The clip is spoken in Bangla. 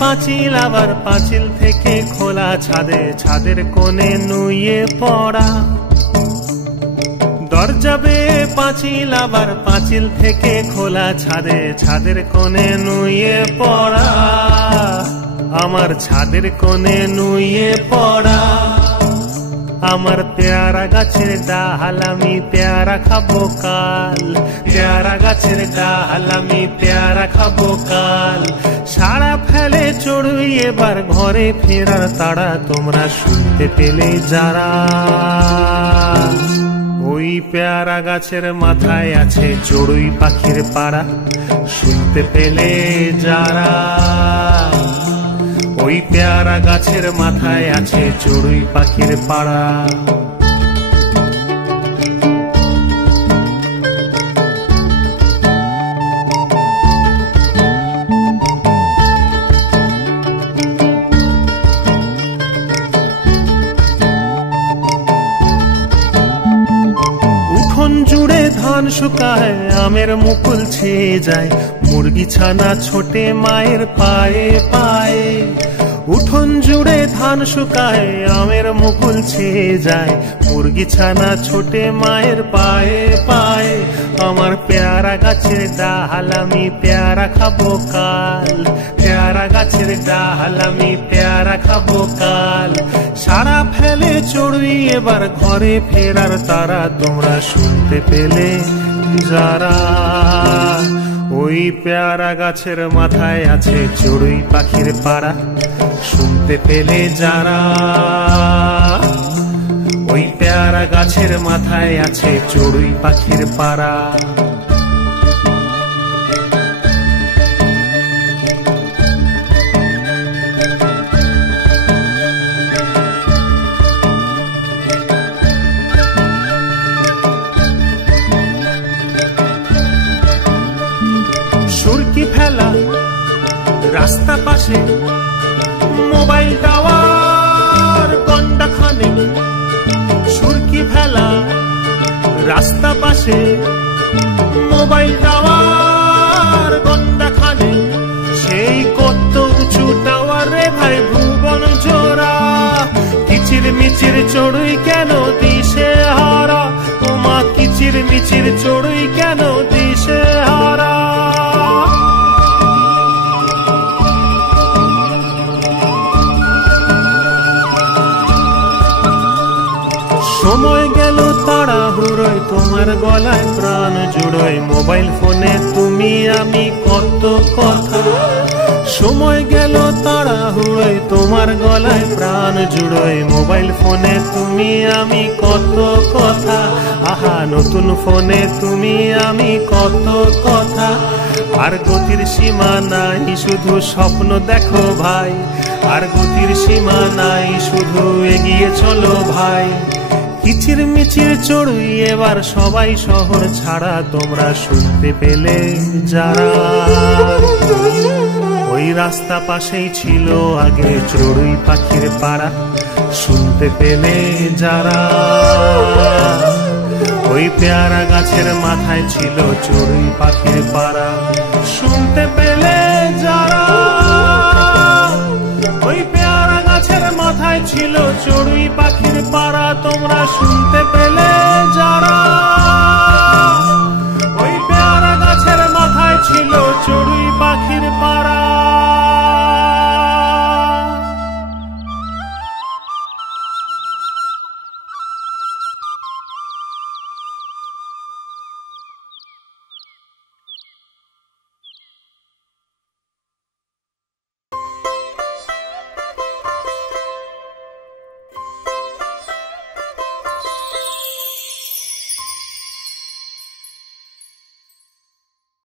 পাঁচিল, আবার পাঁচিল থেকে খোলা ছাদে, ছাদের কোণে নুয়ে পড়া। দরজা বেয়ে পাঁচিল, আবার পাঁচিল থেকে খোলা ছাদে, ছাদের কোণে নুয়ে পড়া। আমার ছাদের কোণে নুয়ে পড়া। আমার পেয়ারা গাছের ডাল, আমি পেয়ারা খাবো কাল। পেয়ারা গাছের ডাল, আমি পেয়ারা খাবো কাল। সারা ফেলে চড়ুই এবার ঘরে ফেরার তাড়া, তোমরা শুনতে পেলে যারা? ওই পেয়ারা গাছের মাথায় আছে চড়ুই পাখির পাড়া, শুনতে পেলে যারা? ওই পেয়ারা গাছের মাথায় আছে চড়ুই পাখির পাড়া। উঠোন জুড়ে ধান শুকায়, আমের মুকুল ছেয়ে যায়, মুরগি ছানা ছোটে মায়ের পায়ে পায়ে। উঠোন জুড়ে ধান শুকায়, আমের মুকুল ছেয়ে যায়, মুরগি ছানা ছোটে মায়ের পায়ে পায়ে। আমার পেয়ারা গাছের ডাল, আমি পেয়ারা খাবো কাল। পেয়ারা গাছের ডাল, আমি পেয়ারা খাবো কাল। সারা ফেলে চড়ুই এবার ঘরে ফেরার তারা, তোমরা শুনতে পেলে যারা? ওই পেয়ারা গাছের মাথায় আছে চড়ুই পাখির পাড়া, শুনতে পেলে যারা? ওই পেয়ারা গাছের মাথায় আছে চড়ুই পাখির পাড়া। সুরকি ফেলা রাস্তা পাশে, মোবাইল টাওয়ার গন্ডা খানে। সুরকি ফেলা রাস্তা পাশে, মোবাইল টাওয়ার গন্ডা খানে। সেই কত উঁচু টাওয়ার রে ভাই ভুবন জোড়া। কিচির মিচির চড়ুই কেন দিশে হারা, ওমা কিচির মিচির চড়ুই কেন দিশে হারা। সময় গেল তাড়াহুড়োয়, তোমার গলায় প্রাণ জুড়োয়, মোবাইল ফোনে তুমি আমি কত কথা। সময় গেল তাড়াহুড়োয়, তোমার গলায় প্রাণ জুড়োয়, মোবাইল ফোনে তুমি আমি কত কথা। আহা নতুন ফোনে তুমি আমি কত কথা। আর গতির সীমা নাই, শুধু স্বপ্ন দেখো ভাই। আর গতির সীমা নাই, শুধু এগিয়ে চলো ভাই। কিচির মিচির চড়ুই এবার সবাই শহর ছাড়া, তোমরা শুনতে পেলে যারা? ওই রাস্তা পাশেই ছিল আগে চড়ুই পাখির পাড়া, শুনতে পেলে যারা? ওই পেয়ারা গাছের মাথায় ছিল চড়ুই পাখির পাড়া, শুনতে পেলে যারা? ওই পেয়ারা গাছের মাথায় ছিল চড়ুই পাখির পাড়া, তোমরা শুনতে পেলে?